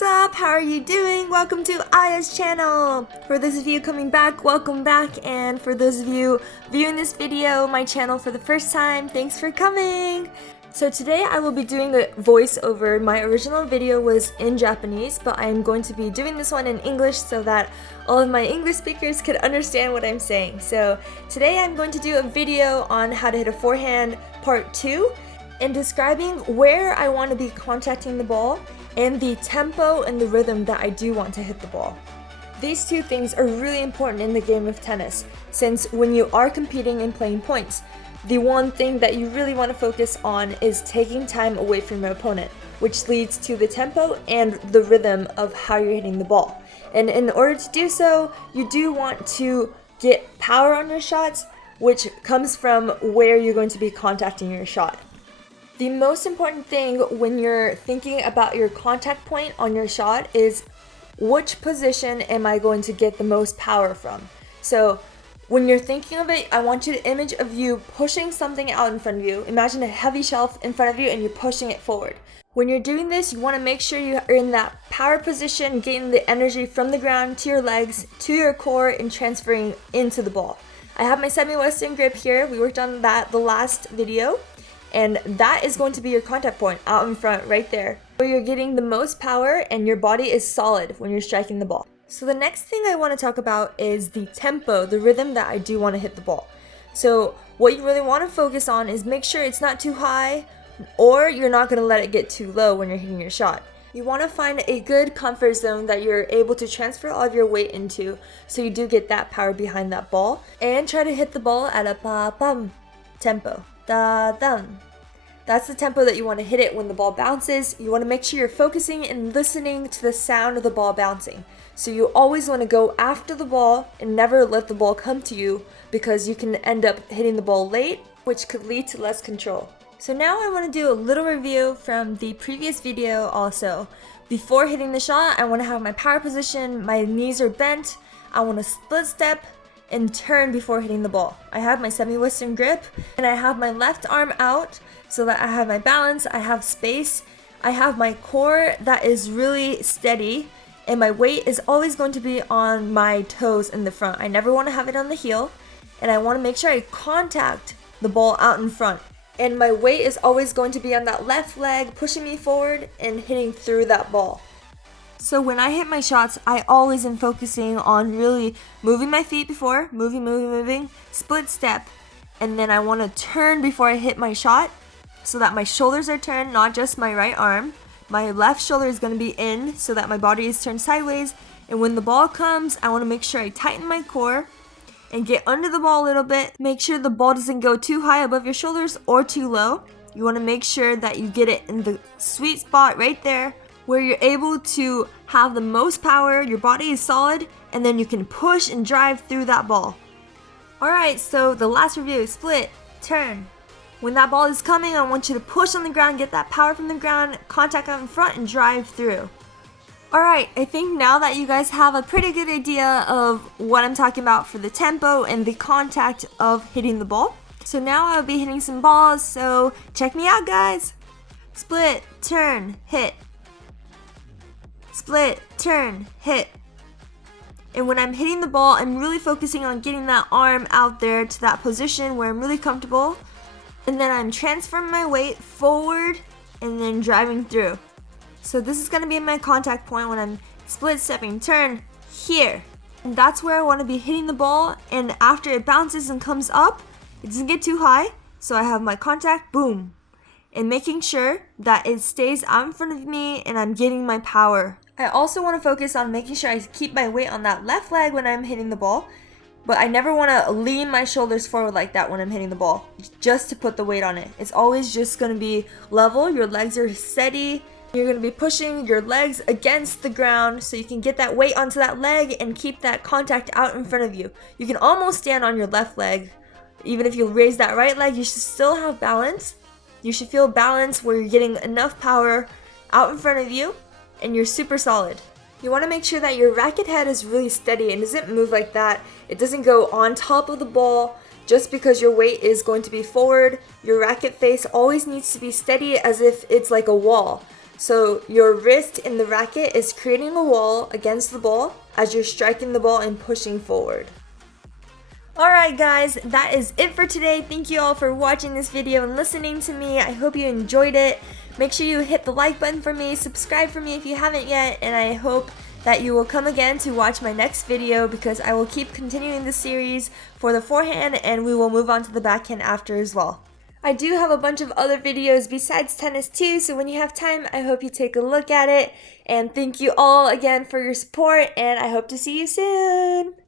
What's up? How are you doing? Welcome to Aya's channel! For those of you coming back, welcome back, and for those of you viewing this video, my channel for the first time, thanks for coming! So today I will be doing the voiceover. My original video was in Japanese, but I am going to be doing this one in English so that all of my English speakers could understand what I'm saying. So today I'm going to do a video on how to hit a forehand part 2 and describing where I want to be contacting the ball and the tempo and the rhythm that I do want to hit the ball. These two things are really important in the game of tennis, since when you are competing and playing points, the one thing that you really want to focus on is taking time away from your opponent, which leads to the tempo and the rhythm of how you're hitting the ball. And in order to do so, you do want to get power on your shots, which comes from where you're going to be contacting your shot. The most important thing when you're thinking about your contact point on your shot is which position am I going to get the most power from? So when you're thinking of it, I want you to image of you pushing something out in front of you. Imagine a heavy shelf in front of you and you're pushing it forward. When you're doing this, you want to make sure you're in that power position, getting the energy from the ground to your legs, to your core, and transferring into the ball. I have my semi-western grip here. We worked on that the last video. And that is going to be your contact point out in front right there, where you're getting the most power and your body is solid when you're striking the ball. So the next thing I want to talk about is the tempo, the rhythm that I do want to hit the ball. So what you really want to focus on is make sure it's not too high or you're not going to let it get too low when you're hitting your shot. You want to find a good comfort zone that you're able to transfer all of your weight into so you do get that power behind that ball, and try to hit the ball at a pa-pam tempo. Da-dum. That's the tempo that you want to hit it when the ball bounces. You want to make sure you're focusing and listening to the sound of the ball bouncing. So you always want to go after the ball and never let the ball come to you, because you can end up hitting the ball late, which could lead to less control. So now I want to do a little review from the previous video also. Before hitting the shot, I want to have my power position, my knees are bent, I want to split step and turn before hitting the ball. I have my semi-western grip and I have my left arm out so that I have my balance, I have space, I have my core that is really steady, and my weight is always going to be on my toes in the front. I never want to have it on the heel, and I want to make sure I contact the ball out in front. And my weight is always going to be on that left leg, pushing me forward and hitting through that ball. So when I hit my shots, I always am focusing on really moving my feet before, moving, split step, and then I want to turn before I hit my shot so that my shoulders are turned, not just my right arm. My left shoulder is going to be in so that my body is turned sideways, and when the ball comes, I want to make sure I tighten my core and get under the ball a little bit. Make sure the ball doesn't go too high above your shoulders or too low. You want to make sure that you get it in the sweet spot right there, where you're able to have the most power, your body is solid, and then you can push and drive through that ball. Alright, so the last review, split, turn. When that ball is coming, I want you to push on the ground, get that power from the ground, contact out in front, and drive through. Alright, I think now that you guys have a pretty good idea of what I'm talking about for the tempo and the contact of hitting the ball. So now I'll be hitting some balls, so check me out, guys. Split, turn, hit. Split, turn, hit. And when I'm hitting the ball, I'm really focusing on getting that arm out there to that position where I'm really comfortable. And then I'm transferring my weight forward and then driving through. So this is going to be my contact point when I'm split stepping, turn, here. And that's where I want to be hitting the ball. And after it bounces and comes up, it doesn't get too high. So I have my contact, boom. And making sure that it stays out in front of me and I'm getting my power. I also want to focus on making sure I keep my weight on that left leg when I'm hitting the ball, but I never want to lean my shoulders forward like that when I'm hitting the ball, just to put the weight on it. It's always just going to be level, your legs are steady, you're going to be pushing your legs against the ground so you can get that weight onto that leg and keep that contact out in front of you. You can almost stand on your left leg. Even if you raise that right leg, you should still have balance. You should feel balance where you're getting enough power out in front of you and you're super solid. You want to make sure that your racket head is really steady and doesn't move like that. It doesn't go on top of the ball just because your weight is going to be forward. Your racket face always needs to be steady as if it's like a wall. So your wrist in the racket is creating a wall against the ball as you're striking the ball and pushing forward. Alright guys, that is it for today. Thank you all for watching this video and listening to me. I hope you enjoyed it. Make sure you hit the like button for me, subscribe for me if you haven't yet, and I hope that you will come again to watch my next video because I will keep continuing the series for the forehand and we will move on to the backhand after as well. I do have a bunch of other videos besides tennis too, so when you have time, I hope you take a look at it. And thank you all again for your support, and I hope to see you soon!